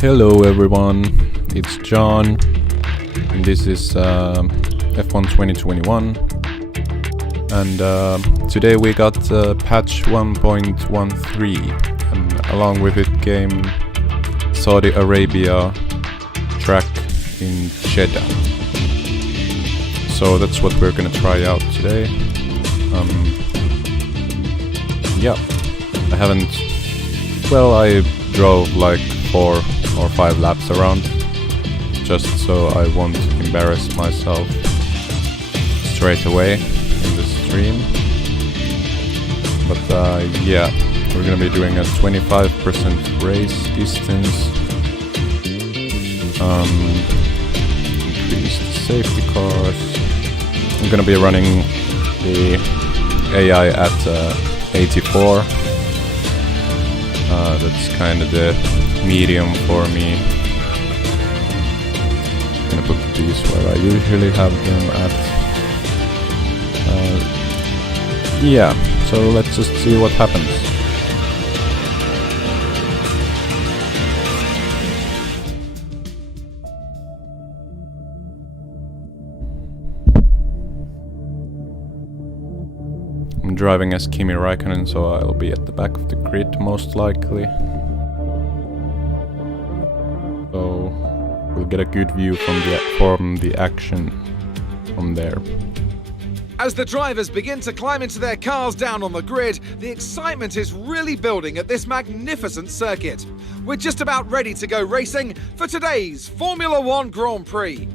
Hello everyone, it's John, and this is F1 2021, and today we got patch 1.13, and along with it came Saudi Arabia track in Jeddah. So that's what we're gonna try out today. Yeah, I drove like 4 or 5 laps around, just so I won't embarrass myself straight away in the stream. But yeah, we're gonna be doing a 25% race distance, increased safety cars. I'm gonna be running the AI at 84. That's kind of the medium for me. I'm gonna put these where I usually have them at. Yeah, so let's just see what happens. I'm driving as Kimi Räikkönen, so I'll be at the back of the grid most likely. So we'll get a good view from the action from there. As the drivers begin to climb into their cars down on the grid, the excitement is really building at this magnificent circuit. We're just about ready to go racing for today's Formula One Grand Prix.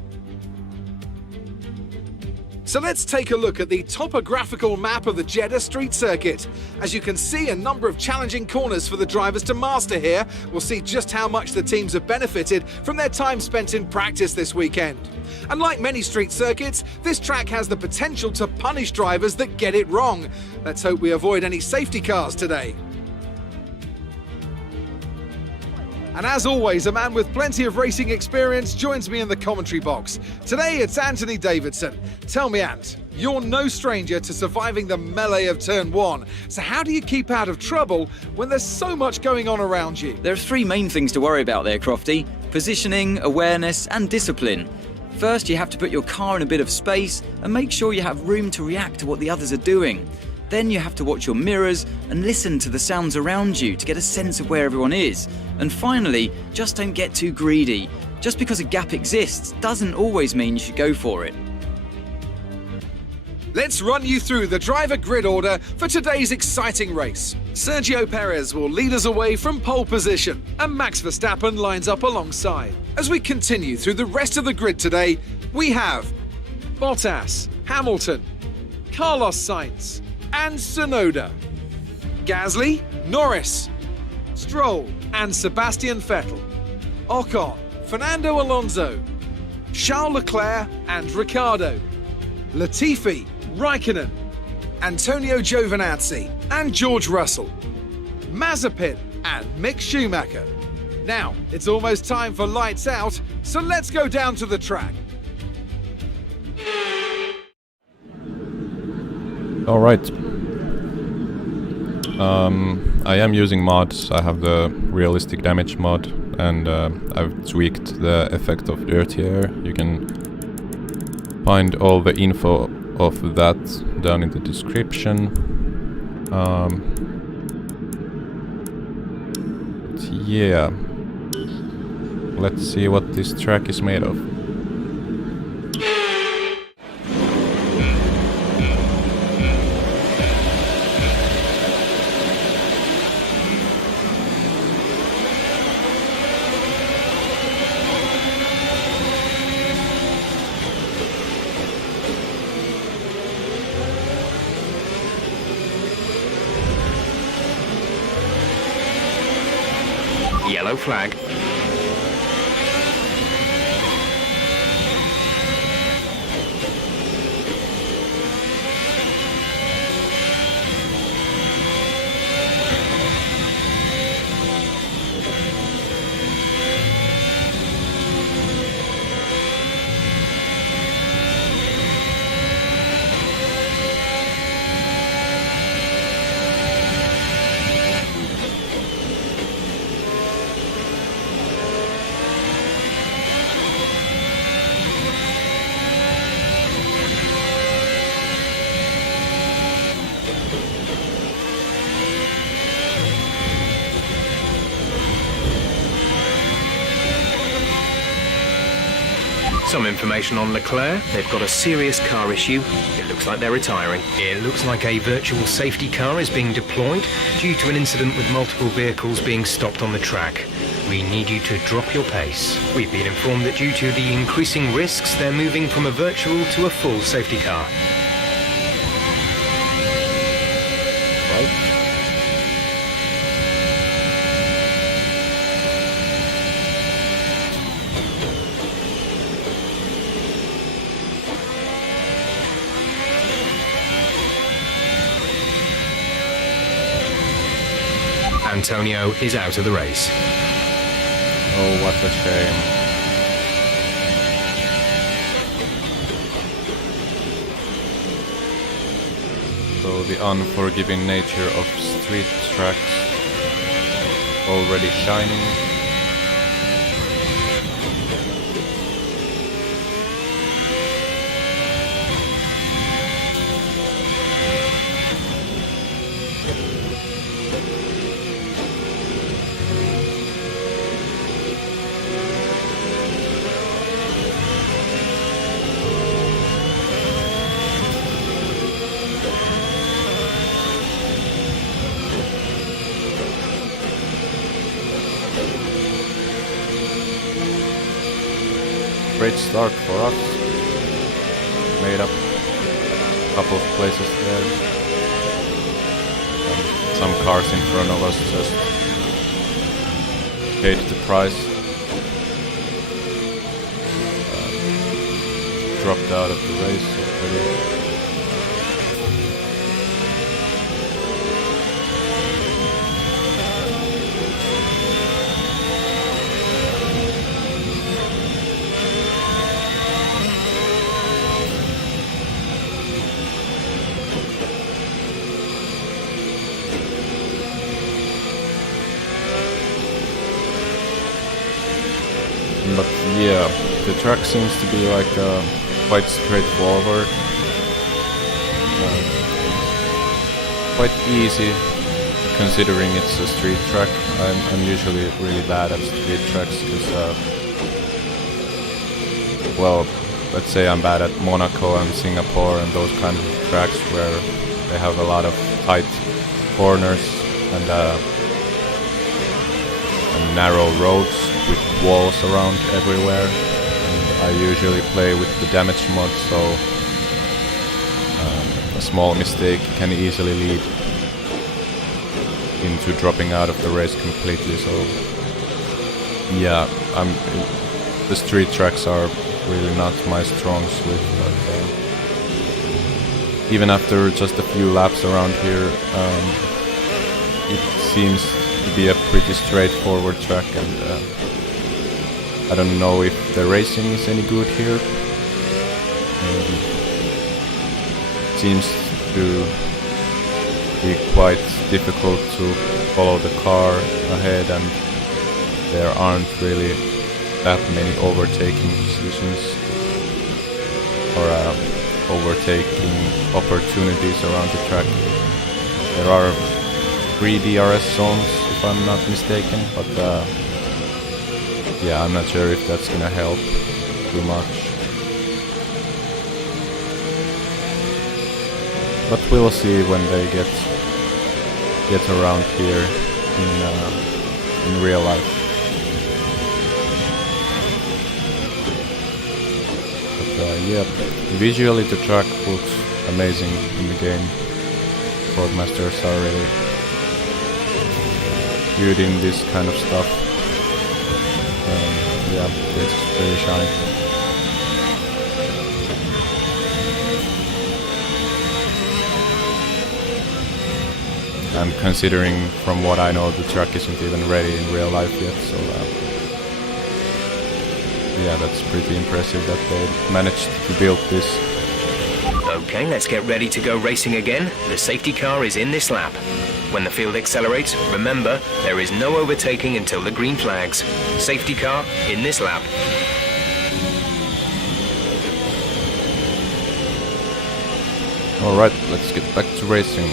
So let's take a look at the topographical map of the Jeddah street circuit. As you can see, a number of challenging corners for the drivers to master here. We'll see just how much the teams have benefited from their time spent in practice this weekend. And like many street circuits, this track has the potential to punish drivers that get it wrong. Let's hope we avoid any safety cars today. And as always, a man with plenty of racing experience joins me in the commentary box. Today it's Anthony Davidson. Tell me, Ant, you're no stranger to surviving the melee of turn 1. So how do you keep out of trouble when there's so much going on around you? There are 3 main things to worry about there, Crofty: positioning, awareness and discipline. First, you have to put your car in a bit of space and make sure you have room to react to what the others are doing. Then you have to watch your mirrors and listen to the sounds around you to get a sense of where everyone is. And finally, just don't get too greedy. Just because a gap exists doesn't always mean you should go for it. Let's run you through the driver grid order for today's exciting race. Sergio Perez will lead us away from pole position, and Max Verstappen lines up alongside. As we continue through the rest of the grid today, we have Bottas, Hamilton, Carlos Sainz, and Tsunoda, Gasly, Norris, Stroll and Sebastian Vettel, Ocon, Fernando Alonso, Charles Leclerc and Ricciardo, Latifi, Raikkonen, Antonio Giovinazzi and George Russell, Mazepin and Mick Schumacher. Now, it's almost time for lights out, so let's go down to the track. Alright. I am using mods. I have the realistic damage mod, and I've tweaked the effect of dirty air. You can find all the info of that down in the description. Yeah. Let's see what this track is made of. Yellow flag. Some information on Leclerc. They've got a serious car issue. It looks like they're retiring. It looks like a virtual safety car is being deployed due to an incident with multiple vehicles being stopped on the track. We need you to drop your pace. We've been informed that due to the increasing risks, they're moving from a virtual to a full safety car. Antonio is out of the race. Oh, what a shame. So the unforgiving nature of street tracks already shining. Great start for us. Made up a couple of places there. And some cars in front of us just paid the price. Dropped out of the race already. But yeah, the track seems to be like quite straightforward, quite easy considering it's a street track. I'm usually really bad at street tracks because, well, let's say I'm bad at Monaco and Singapore and those kind of tracks where they have a lot of tight corners and narrow roads with walls around everywhere, and I usually play with the damage mod, so a small mistake can easily lead into dropping out of the race completely. So yeah, the street tracks are really not my strong suit, but even after just a few laps around here, it seems to be a pretty straightforward track, and I don't know if the racing is any good here. Seems to be quite difficult to follow the car ahead, and there aren't really that many overtaking positions or overtaking opportunities around the track. There are 3 DRS zones, if I'm not mistaken, but yeah, I'm not sure if that's gonna help too much. But we'll see when they get around here in real life. But yeah, visually the track looks amazing in the game. Codemasters are really good in this kind of stuff. Yeah, it's really shiny. And considering from what I know, the track isn't even ready in real life yet, so yeah, that's pretty impressive that they managed to build this. Okay, let's get ready to go racing again. The safety car is in this lap. When the field accelerates, remember, there is no overtaking until the green flags. Safety car in this lap. Alright, let's get back to racing.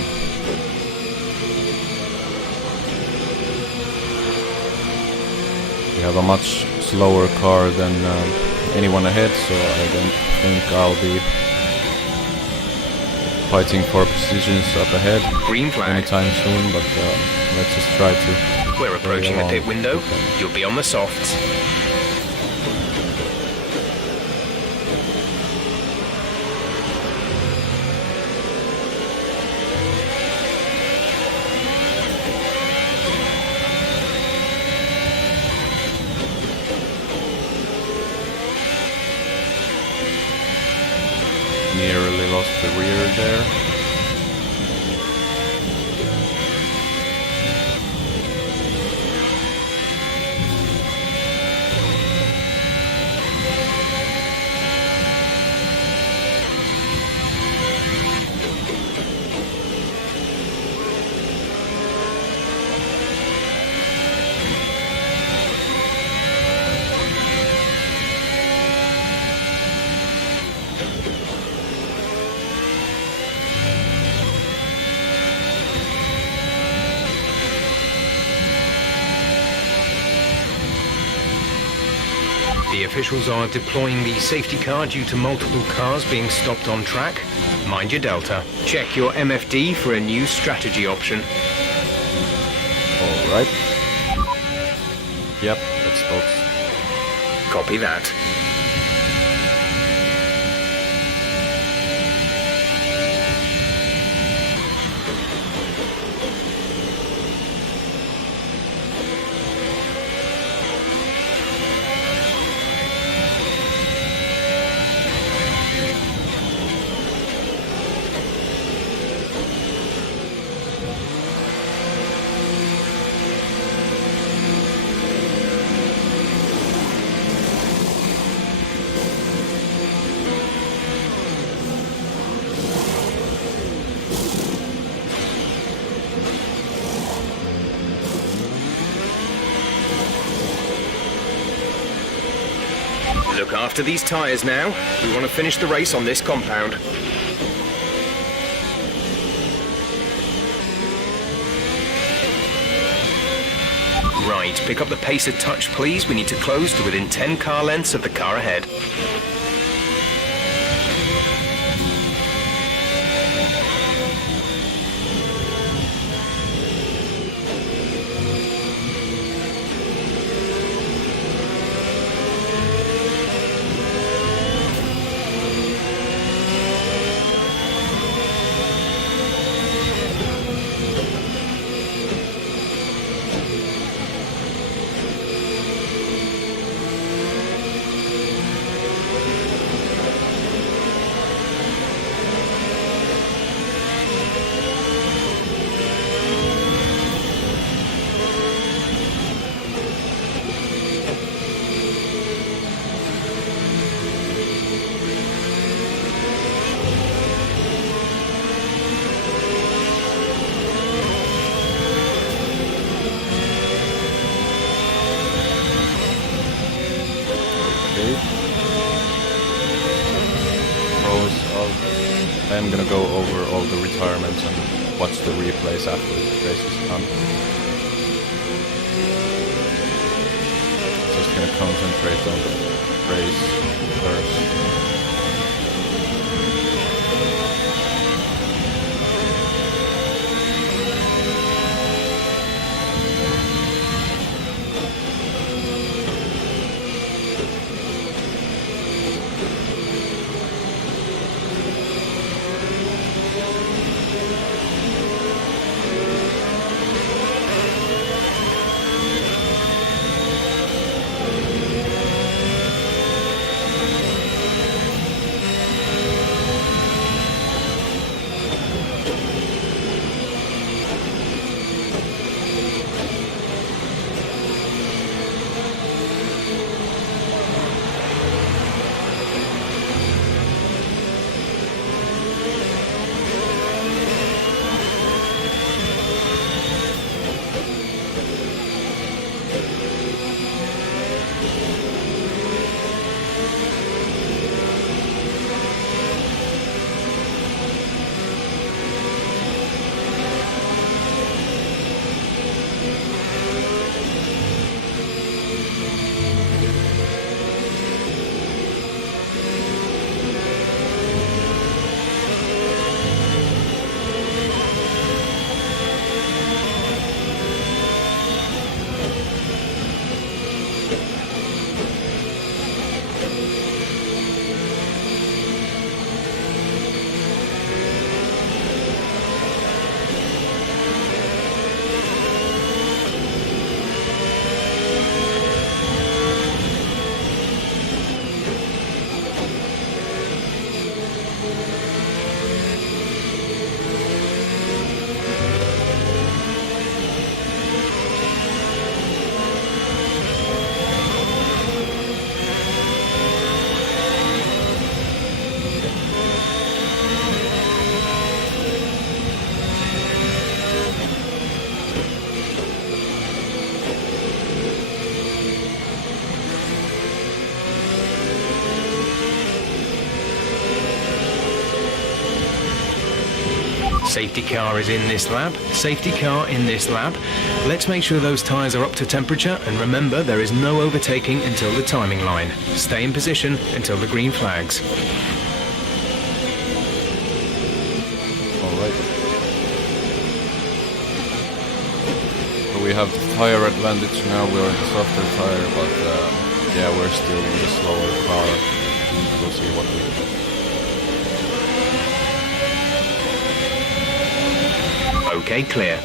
We have a much slower car than anyone ahead, so I don't think I'll be fighting for positions up ahead Green flag. anytime soon, but let's just try to... We're approaching the along. pit window. You'll be on the softs. Nearly lost the rear there. The officials are deploying the safety car due to multiple cars being stopped on track. Mind your delta. Check your MFD for a new strategy option. Alright. Yep, that's both. Copy that. Look after these tyres now. We want to finish the race on this compound. Right, pick up the pace a touch, please. We need to close to within 10 car lengths of the car ahead. I'm gonna go over all the retirements and watch the replays after the race is done. Just gonna concentrate on the race first. Safety car is in this lap. Safety car in this lap. Let's make sure those tyres are up to temperature, and remember there is no overtaking until the timing line. Stay in position until the green flags. Alright. So we have the tyre advantage now, we're in the softer tyre, but yeah, we're still in the slower car. We'll see what we do. Okay, clear.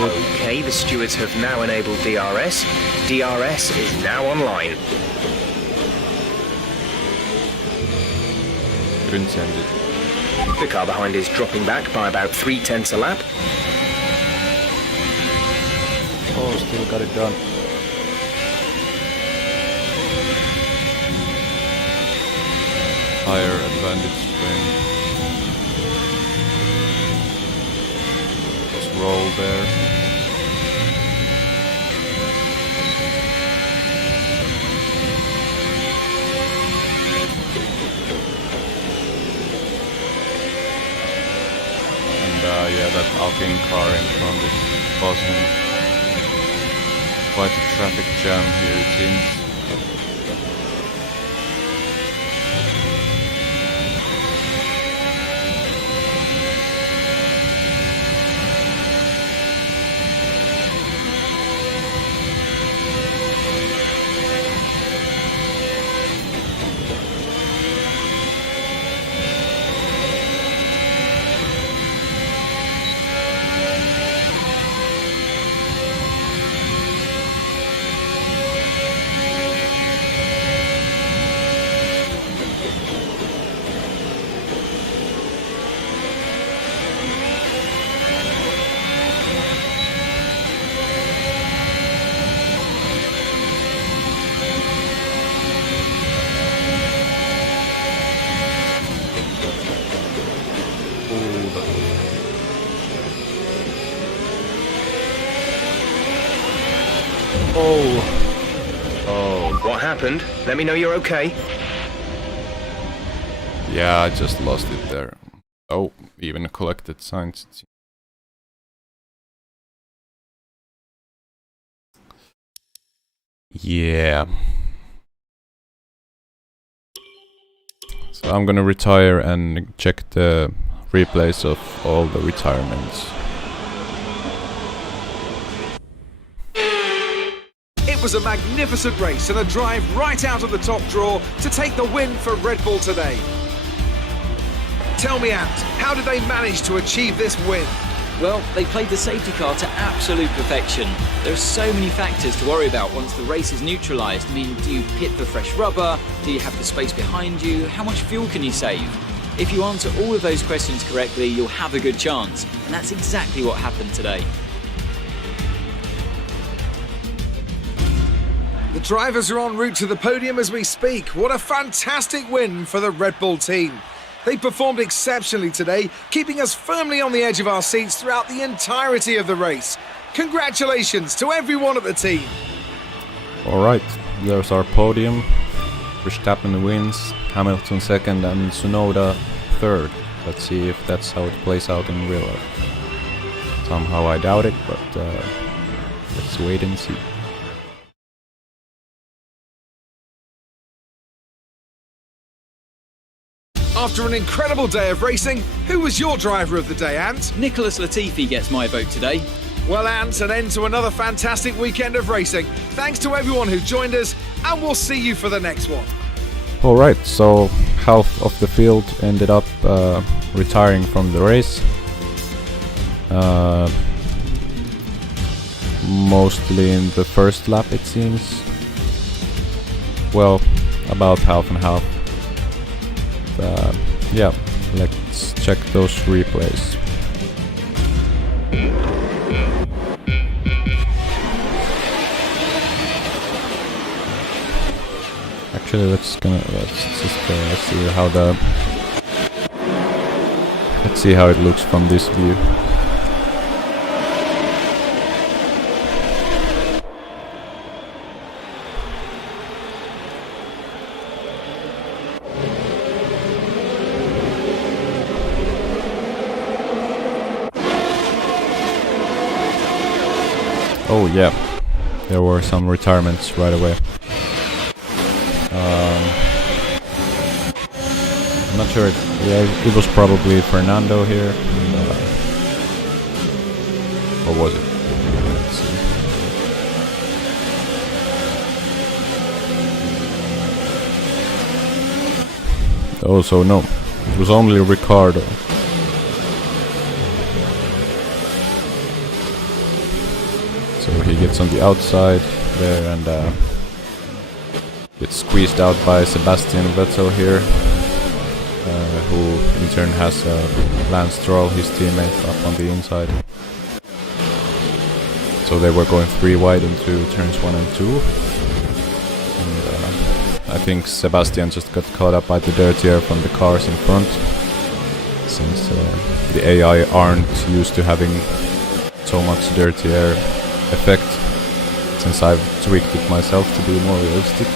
Okay, the stewards have now enabled DRS. DRS is now online. Grünsendet. The car behind is dropping back by about 3/10 a lap. Oh, still got it done. Higher advantage swing. Just roll there. And yeah, that Alpine car in front is causing quite a traffic jam here, it seems. Oh, What happened? Let me know you're okay. yeah, I just lost it there. Oh, even collected signs. Yeah. So I'm gonna retire and check the replays of all the retirements. It was a magnificent race and a drive right out of the top draw to take the win for Red Bull today. Tell me, Ant, how did they manage to achieve this win? Well, they played the safety car to absolute perfection. There are so many factors to worry about once the race is neutralised. I mean, do you pit for fresh rubber? Do you have the space behind you? How much fuel can you save? If you answer all of those questions correctly, you'll have a good chance. And that's exactly what happened today. The drivers are en route to the podium as we speak. What a fantastic win for the Red Bull team. They performed exceptionally today, keeping us firmly on the edge of our seats throughout the entirety of the race. Congratulations to everyone at the team. Alright, there's our podium. Verstappen wins, Hamilton second and Tsunoda third. Let's see if that's how it plays out in real life. Somehow I doubt it, but let's wait and see. After an incredible day of racing, who was your driver of the day, Ant? Nicholas Latifi gets my vote today. Well, Ant, an end to another fantastic weekend of racing. Thanks to everyone who joined us, and we'll see you for the next one. Alright, so half of the field ended up retiring from the race. Mostly in the first lap, it seems. Well, about half and half. Yeah, let's check those replays. Actually, let's see how it looks from this view. Oh yeah, there were some retirements right away. I'm not sure. It was probably Fernando here. Or was it? Let's see. Oh, so no, it was only Ricardo. So he gets on the outside there and gets squeezed out by Sebastian Vettel here, who in turn has Lance Stroll, his teammate, up on the inside. So they were going 3 wide into turns 1 and 2. And I think Sebastian just got caught up by the dirty air from the cars in front, since the AI aren't used to having so much dirty air effect, since I've tweaked it myself to be more realistic.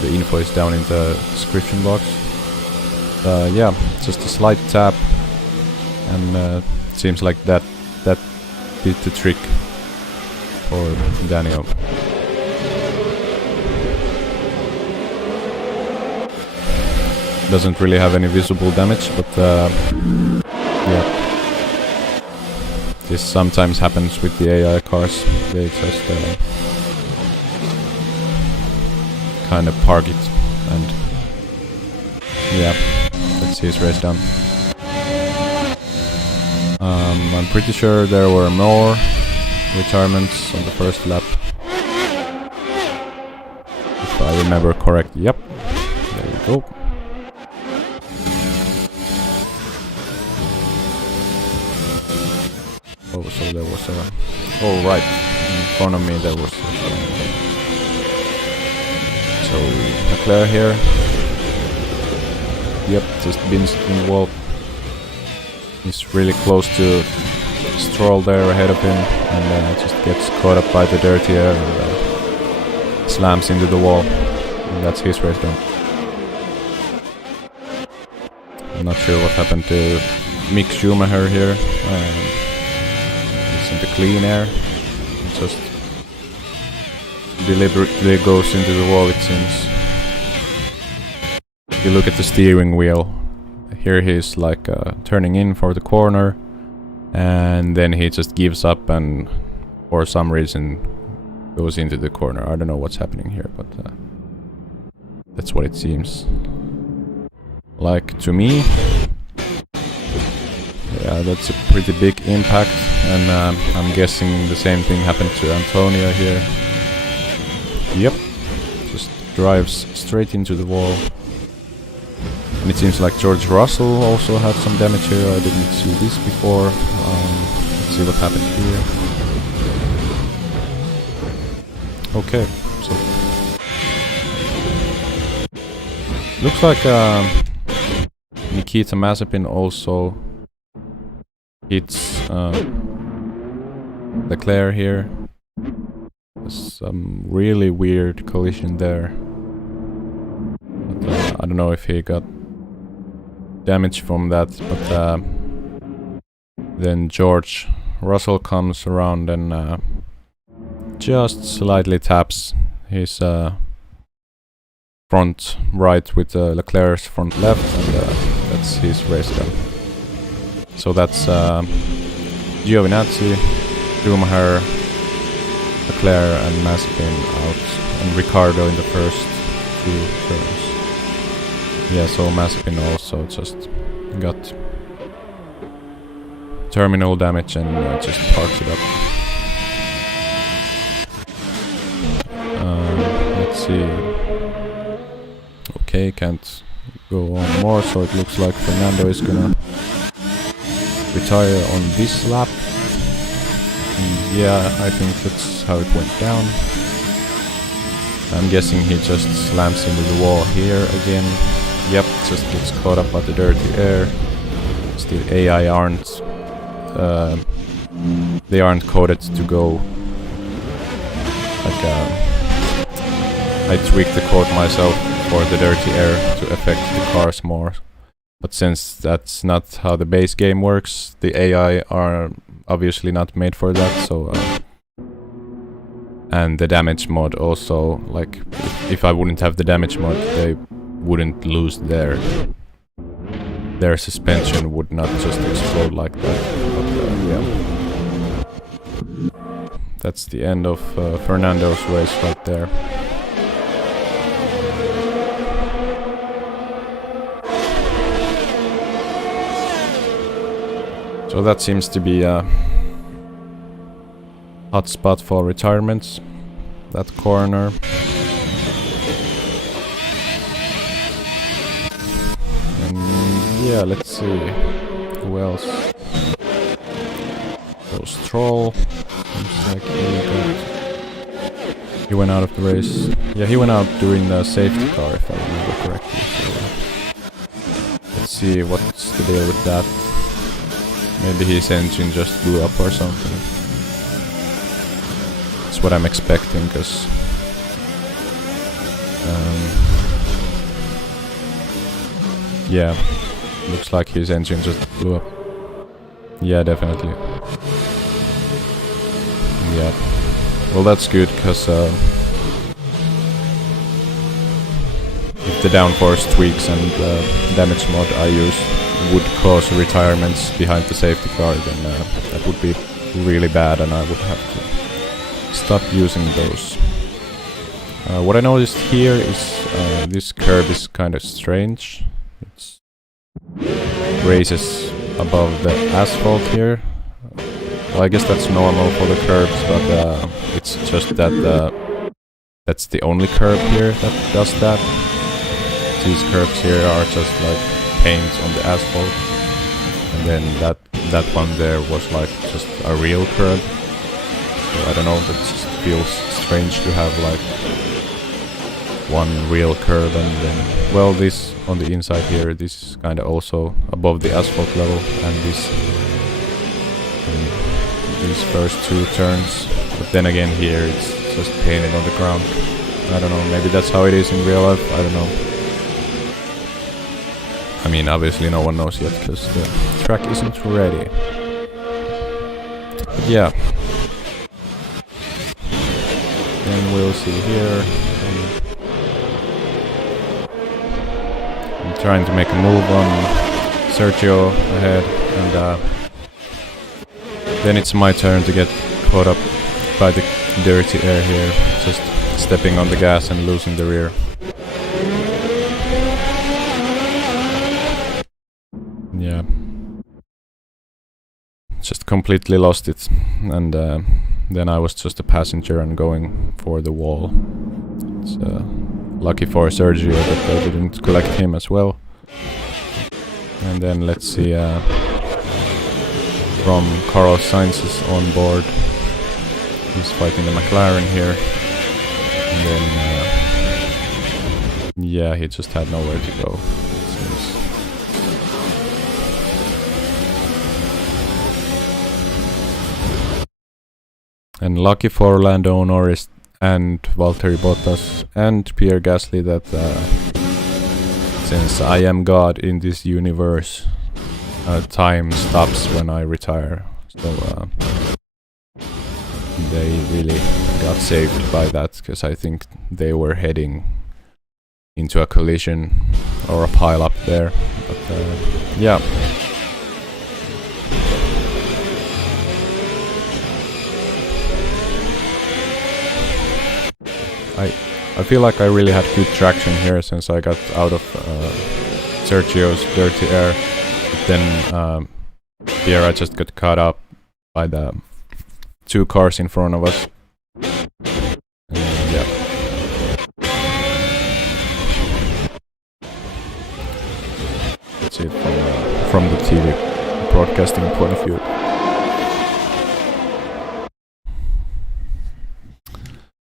The info is down in the description box. Yeah, just a slight tap, and seems like that did the trick for Daniel. Doesn't really have any visible damage, but yeah. This sometimes happens with the AI cars. They just kind of park it, and yeah, let's see his race done. I'm pretty sure there were more retirements on the first lap, if I remember correctly. Yep, there you go. Oh, so there was a... Oh, right, in front of me there was a... So, Leclerc here. Yep, just bounced in the wall. He's really close to Stroll there ahead of him, and just gets caught up by the dirty air and slams into the wall. And that's his race done. I'm not sure what happened to Mick Schumacher here. He's in the clean air. He just deliberately goes into the wall, it seems. If you look at the steering wheel, here he's like turning in for the corner, and then he just gives up and for some reason goes into the corner. I don't know what's happening here, but that's what it seems like to me. Yeah, that's a pretty big impact, and I'm guessing the same thing happened to Antonio here. Yep, just drives straight into the wall. And it seems like George Russell also had some damage here. I didn't see this before. Let's see what happened here. Okay, so looks like Nikita Mazepin also hits Leclerc here. There's some really weird collision there. But, I don't know if he got damage from that, but then George Russell comes around and just slightly taps his front right with Leclerc's front left, and that's his race done. So that's Giovinazzi, Schumacher, Leclerc and Mazepin out, and Ricciardo in the first 2 turns. Yeah, so Mazepin also just got terminal damage and just parks it up. Let's see. Okay, can't go on more, so it looks like Fernando is gonna retire on this lap. And yeah, I think that's how it went down. I'm guessing he just slams into the wall here again. Yep, just gets caught up by the dirty air. Still AI aren't they aren't coded to go like I tweaked the code myself for the dirty air to affect the cars more. But since that's not how the base game works, the AI are obviously not made for that, so and the damage mod also, like if I wouldn't have the damage mod, they wouldn't lose their suspension would not just explode like that. But yeah, that's the end of Fernando's race right there. So that seems to be a hot spot for retirements, that corner. And yeah, let's see who else. So Stroll, seems like he went out of the race. Yeah, he went out during the safety car, if I remember correctly. So let's see what's the deal with that. Maybe his engine just blew up or something. That's what I'm expecting, because yeah, looks like his engine just blew up. Yeah, definitely. Yeah. Well, that's good, because if the downforce tweaks and damage mod I use would cause retirements behind the safety car, then that would be really bad, and I would have to stop using those. What I noticed here is this curve is kind of strange. It raises above the asphalt here. Well, I guess that's normal for the curves, but it's just that that's the only curve here that does that. These curves here are just like paint on the asphalt, and then that one there was like just a real curve. So I don't know, that just feels strange to have like one real curve, and then, well, this on the inside here, this is kind of also above the asphalt level, and this these first 2 turns. But then again here it's just painted on the ground. I don't know, maybe that's how it is in real life, I don't know. I mean, obviously no one knows yet because the track isn't ready. But yeah. Then we'll see here. I'm trying to make a move on Sergio ahead, and then it's my turn to get caught up by the dirty air here, just stepping on the gas and losing the rear. Yeah, just completely lost it, and then I was just a passenger and going for the wall. It's lucky for Sergio that they didn't collect him as well. And then let's see from Carlos Sainz is on board. He's fighting the McLaren here. And then yeah, he just had nowhere to go, it seems. And lucky for Lando Norris and Valtteri Bottas and Pierre Gasly that since I am God in this universe, time stops when I retire. So they really got saved by that, because I think they were heading into a collision or a pile up there. But yeah. I feel like I really had good traction here since I got out of Sergio's dirty air. But then here I just got caught up by the 2 cars in front of us. And, yeah. That's it from the TV broadcasting point of view.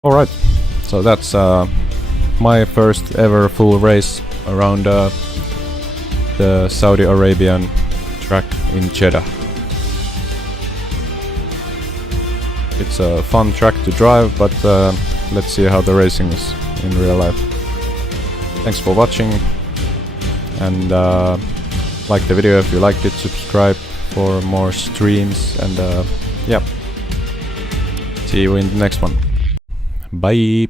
Alright. So that's my first ever full race around the Saudi Arabian track in Jeddah. It's a fun track to drive, but let's see how the racing is in real life. Thanks for watching, and like the video if you liked it, subscribe for more streams, and yeah, see you in the next one. Bye!